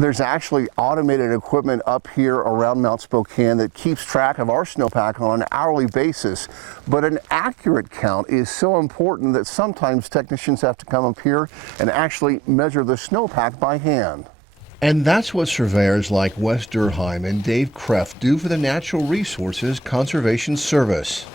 There's actually automated equipment up here around Mount Spokane that keeps track of our snowpack on an hourly basis. But an accurate count is so important that sometimes technicians have to come up here and actually measure the snowpack by hand. And that's what surveyors like Wes Durheim and Dave Kreff do for the Natural Resources Conservation Service,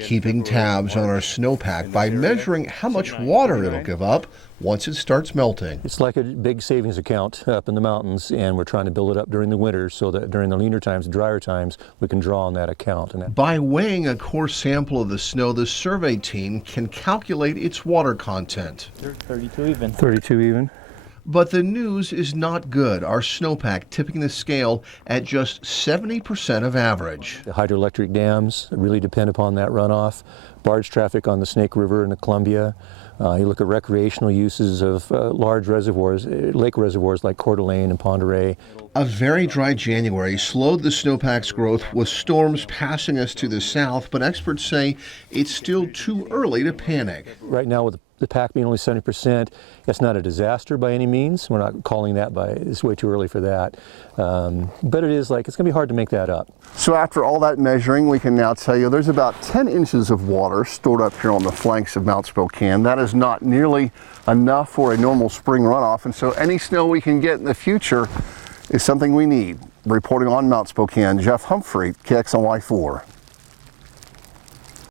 keeping tabs on our snowpack by measuring how much water it'll give up once it starts melting. It's like a big savings account up in the mountains, and we're trying to build it up during the winter so that during the leaner times, drier times, we can draw on that account. By weighing a core sample of the snow, the survey team can calculate its water content. 32 even. 32 even. But the news is not good. Our snowpack tipping the scale at just 70% of average. The hydroelectric dams really depend upon that runoff. Barge traffic on the Snake River and the Columbia. You look at recreational uses of large reservoirs, lake reservoirs like Coeur d'Alene and Pend Oreille. A very dry January slowed the snowpack's growth with storms passing us to the south, but experts say it's still too early to panic. Right now, with the pack being only 70%, it's not a disaster by any means. We're not calling that it's way too early for that. But it's going to be hard to make that up. So after all that measuring, we can now tell you there's about 10 inches of water stored up here on the flanks of Mount Spokane. That is not nearly enough for a normal spring runoff, and so any snow we can get in the future is something we need. Reporting on Mount Spokane, Jeff Humphrey, KXLY4.